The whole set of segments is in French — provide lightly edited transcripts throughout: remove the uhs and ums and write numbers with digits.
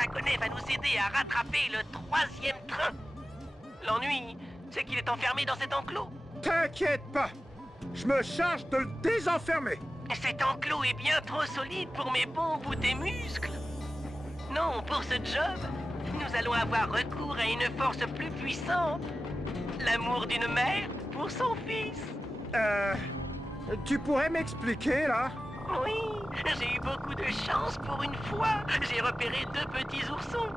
wagonnet va nous aider à rattraper le 3e train. L'ennui, c'est qu'il est enfermé dans cet enclos. T'inquiète pas, je me charge de le désenfermer. Cet enclos est bien trop solide pour mes pompes ou tes muscles. Non, pour ce job, nous allons avoir recours à une force plus puissante. L'amour d'une mère pour son fils. Tu pourrais m'expliquer, là? Oui, j'ai eu beaucoup de chance pour une fois. J'ai repéré 2 petits oursons.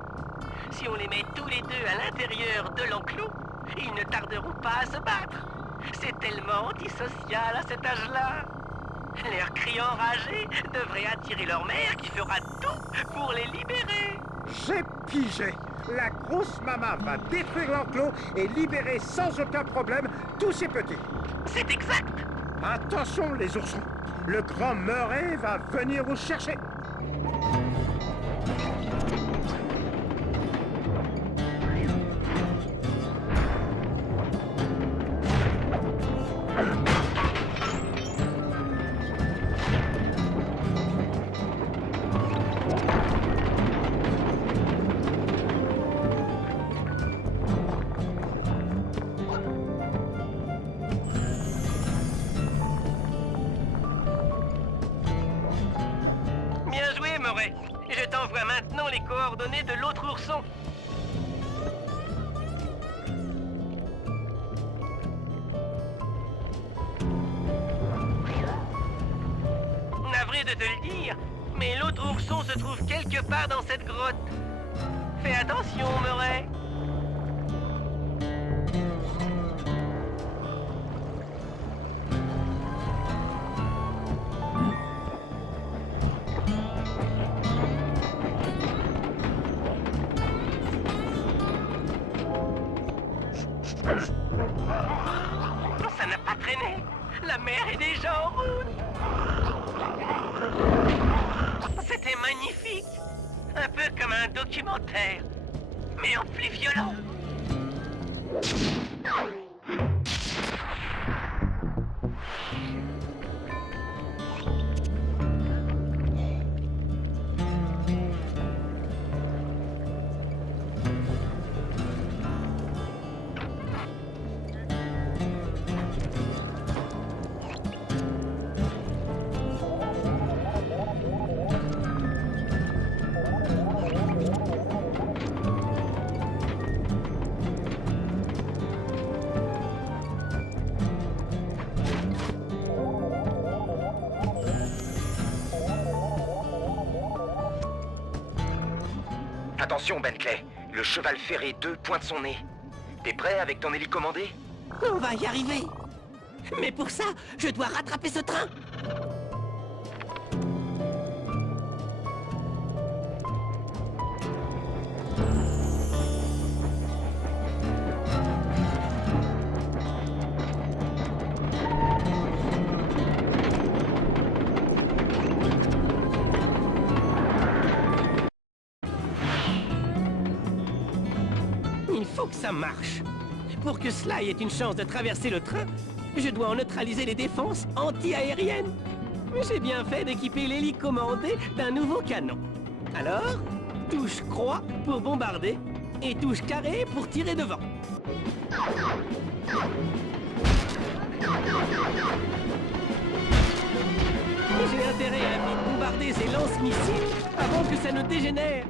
Si on les met tous les deux à l'intérieur de l'enclos, ils ne tarderont pas à se battre. C'est tellement antisocial à cet âge-là. Leurs cris enragés devraient attirer leur mère qui fera tout pour les libérer. J'ai pigé. La grosse maman va détruire l'enclos et libérer sans aucun problème tous ces petits. C'est exact. Attention les oursons, le grand Murray va venir vous chercher. Bien joué, Murray. Je t'envoie maintenant les coordonnées de l'autre ourson. Navré de te le dire, mais l'autre ourson se trouve quelque part dans cette grotte. Fais attention, Murray. Ça n'a pas traîné. La mer est déjà en route. C'était magnifique. Un peu comme un documentaire, mais en plus violent. Attention, Bentley. Le cheval ferré 2 pointe son nez. T'es prêt avec ton hélicommandé? On va y arriver. Mais pour ça, je dois rattraper ce train. Il faut que ça marche. Pour que Sly ait une chance de traverser le train, je dois en neutraliser les défenses anti-aériennes. J'ai bien fait d'équiper l'hélicommandé d'un nouveau canon. Alors, touche croix pour bombarder et touche carré pour tirer devant. J'ai intérêt à vite bombarder ces lance-missiles avant que ça ne dégénère.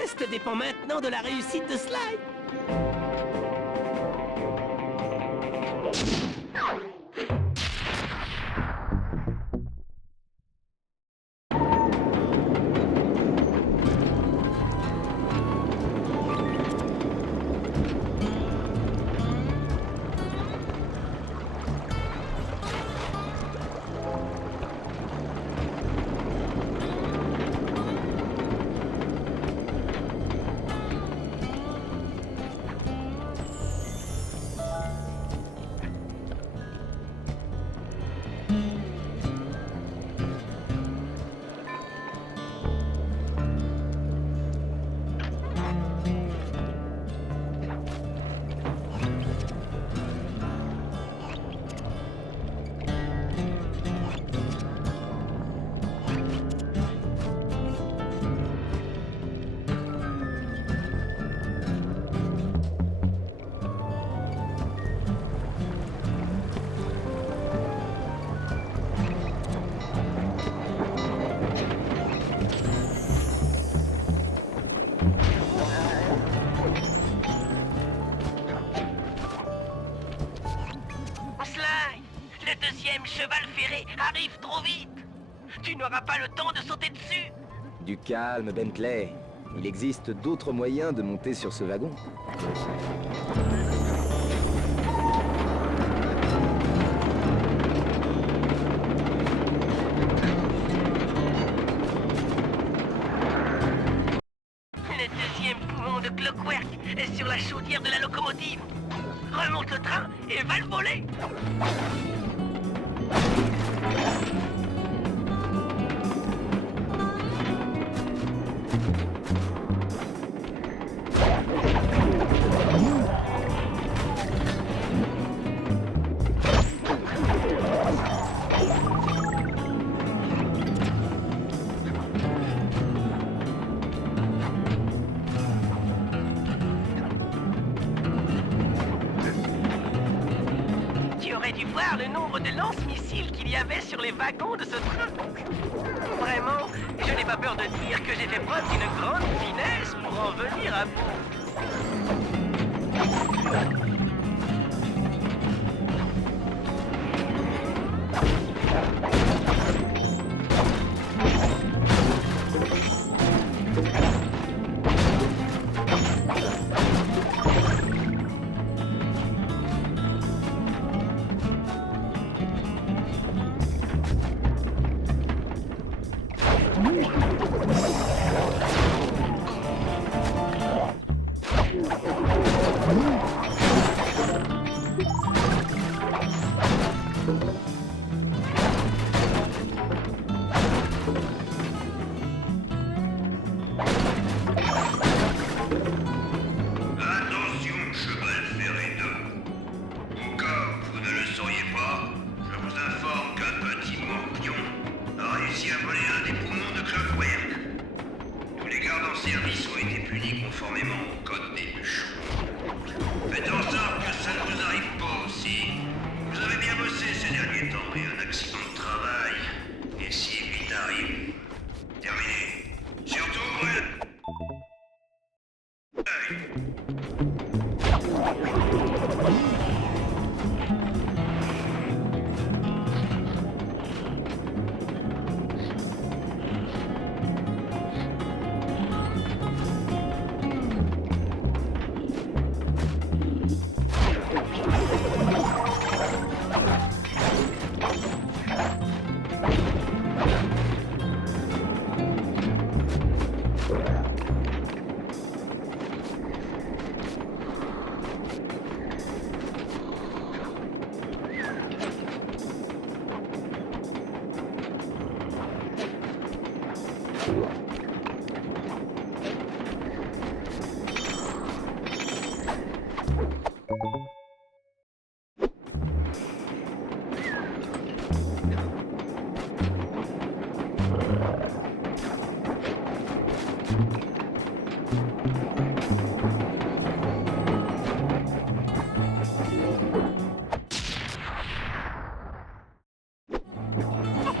reste dépend maintenant de la réussite de Sly. Le deuxième cheval ferré arrive trop vite. Tu n'auras pas le temps de sauter dessus. Du calme, Bentley. Il existe d'autres moyens de monter sur ce wagon. Le deuxième poumon de Clockwork est sur la chaudière de la locomotive. Remonte le train et va le voler. Tu aurais dû voir le nombre de lance-missiles qu'il y avait sur les wagons de ce train. Vraiment, je n'ai pas peur de dire que j'ai fait preuve d'une grande finesse pour en venir à bout.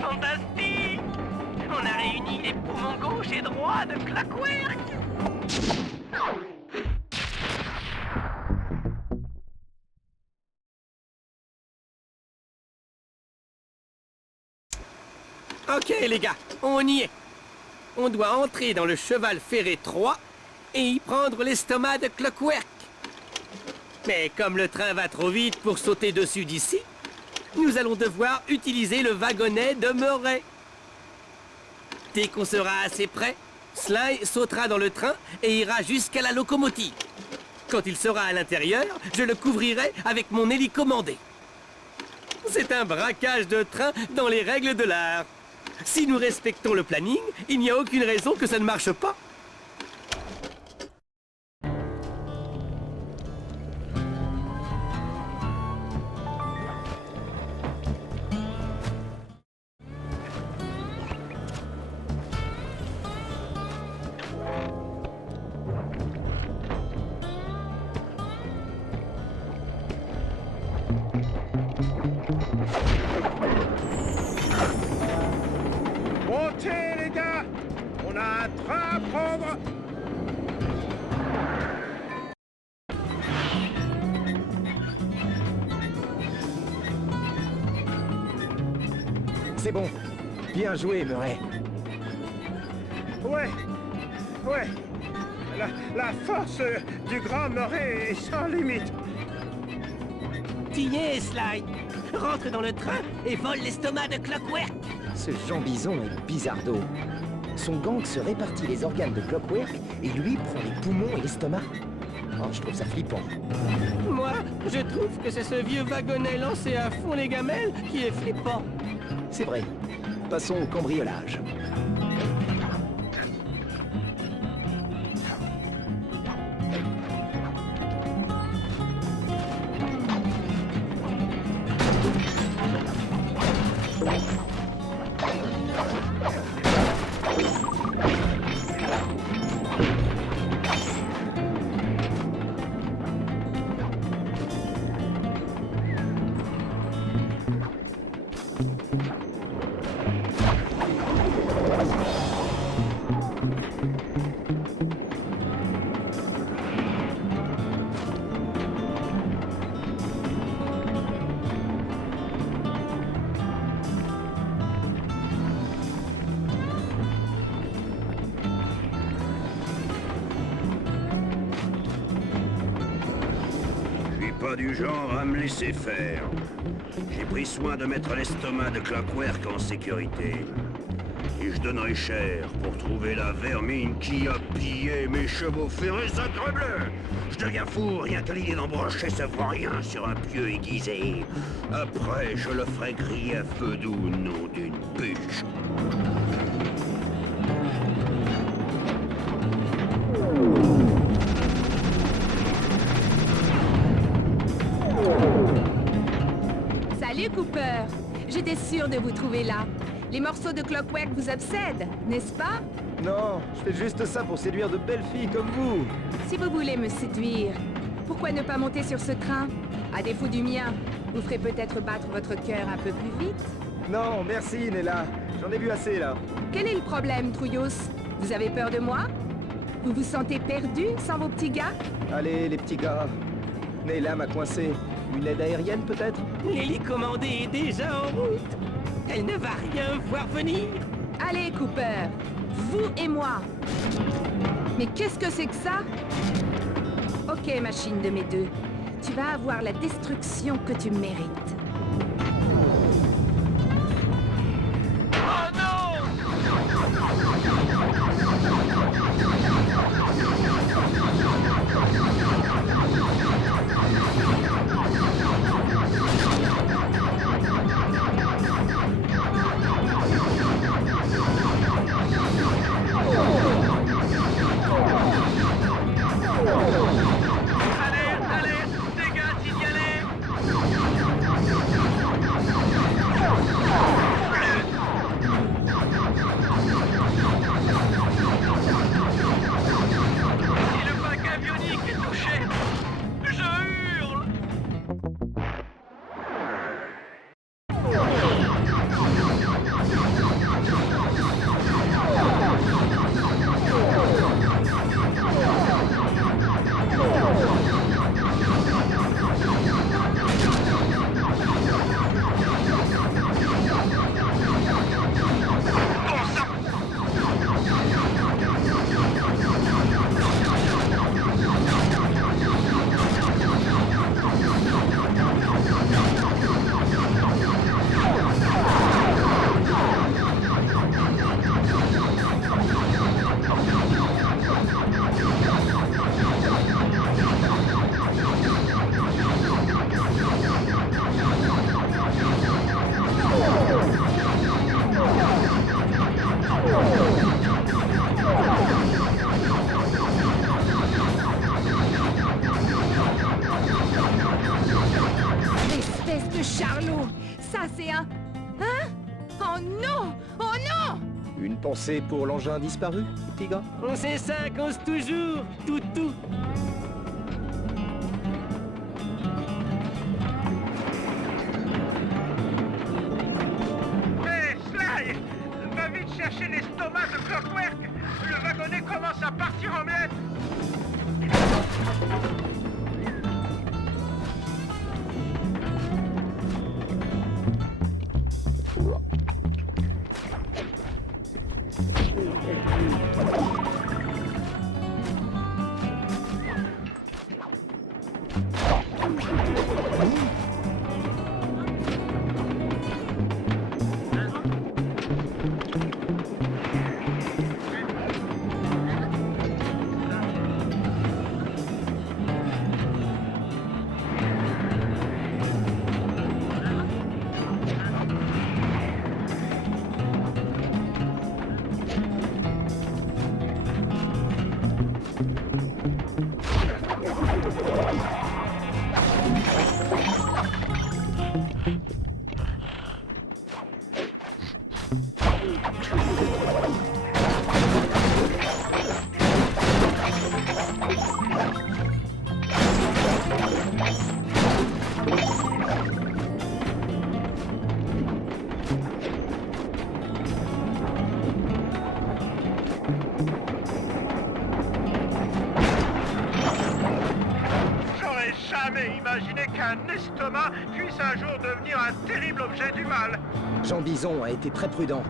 Fantastique! On a réuni les poumons gauche et droit de Clockwork! Ok les gars, on y est. On doit entrer dans le cheval ferré 3 et y prendre l'estomac de Clockwork. Mais comme le train va trop vite pour sauter dessus d'ici, nous allons devoir utiliser le wagonnet de Murray. Dès qu'on sera assez près, Sly sautera dans le train et ira jusqu'à la locomotive. Quand il sera à l'intérieur, je le couvrirai avec mon hélicomandé. C'est un braquage de train dans les règles de l'art. Si nous respectons le planning, il n'y a aucune raison que ça ne marche pas. Montez, les gars! On a un train à prendre! C'est bon. Bien joué, Murray. Ouais, ouais. La force du grand Murray est sans limite. T'y es, Sly. Rentre dans le train et vole l'estomac de Clockwork. Ce Jean Bison est bizardo. Son gang se répartit les organes de Clockwork et lui prend les poumons et l'estomac. Oh, je trouve ça flippant. Moi, je trouve que c'est ce vieux wagonnet lancé à fond les gamelles qui est flippant. C'est vrai. Passons au cambriolage. Pas du genre à me laisser faire. J'ai pris soin de mettre l'estomac de Clockwork en sécurité. Et je donnerai cher pour trouver la vermine qui a pillé mes chevaux ferrés sacrebleu. Je deviens fou rien qu'à l'idée d'embrocher ce vaurien sur un pieu aiguisé. Après, je le ferai griller à feu doux, nom d'une bûche. Salut Cooper! J'étais sûre de vous trouver là. Les morceaux de Clockwork vous obsèdent, n'est-ce pas? Non, je fais juste ça pour séduire de belles filles comme vous. Si vous voulez me séduire, pourquoi ne pas monter sur ce train? À défaut du mien, vous ferez peut-être battre votre cœur un peu plus vite. Non, merci, Nella. J'en ai vu assez, là. Quel est le problème, Trouillos? Vous avez peur de moi? Vous vous sentez perdu sans vos petits gars? Allez, les petits gars. Nella m'a coincé. Une aide aérienne, peut-être? L'hélicomandé est déjà en route. Elle ne va rien voir venir. Allez, Cooper, vous et moi. Mais qu'est-ce que c'est que ça? Ok, machine de mes deux. Tu vas avoir la destruction que tu mérites. Oh non! Alerte, alerte, dégâts signalés! peste, Charlot! Ça, c'est un... Hein? Oh non! Oh non! Une pensée pour l'engin disparu, Tigre? On sait ça, cause toujours, tout. Hé, Sly! Va vite chercher l'estomac de Clockwork! Le wagonnet commence à partir en miettes! J'aurais jamais imaginé qu'un estomac puisse un jour devenir un terrible objet du mal. Jean Bison a été très prudent.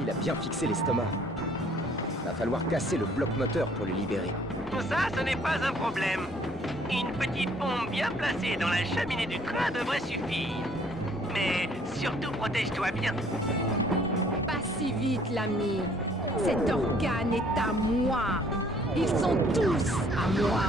Il a bien fixé l'estomac. Va falloir casser le bloc moteur pour le libérer. Ça, ce n'est pas un problème. Une petite bombe bien placée dans la cheminée du train devrait suffire. Mais surtout, protège-toi bien. Pas si vite, l'ami. Cet organe est à moi. Ils sont tous à moi.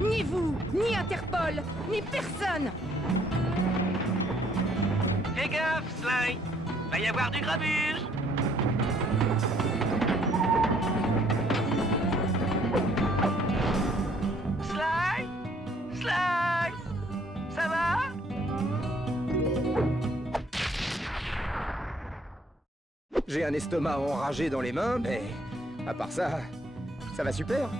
Ni vous, ni Interpol, ni personne. Fais gaffe, Sly. Va y avoir du grabuge. Sly? Sly? Ça va? J'ai un estomac enragé dans les mains, mais à part ça, ça va super.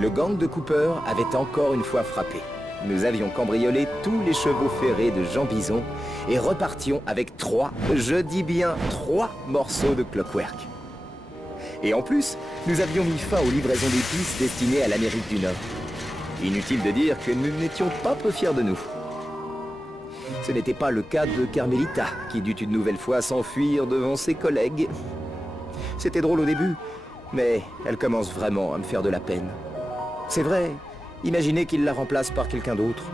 Le gang de Cooper avait encore une fois frappé. Nous avions cambriolé tous les chevaux ferrés de Jean Bison et repartions avec 3, je dis bien 3 morceaux de Clockwork. Et en plus, nous avions mis fin aux livraisons d'épices destinées à l'Amérique du Nord. Inutile de dire que nous n'étions pas peu fiers de nous. Ce n'était pas le cas de Carmelita, qui dut une nouvelle fois s'enfuir devant ses collègues. C'était drôle au début, mais elle commence vraiment à me faire de la peine. C'est vrai, imaginez qu'il la remplace par quelqu'un d'autre.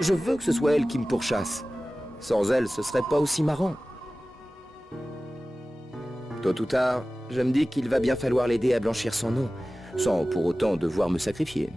Je veux que ce soit elle qui me pourchasse. Sans elle, ce serait pas aussi marrant. Tôt ou tard, je me dis qu'il va bien falloir l'aider à blanchir son nom, sans pour autant devoir me sacrifier.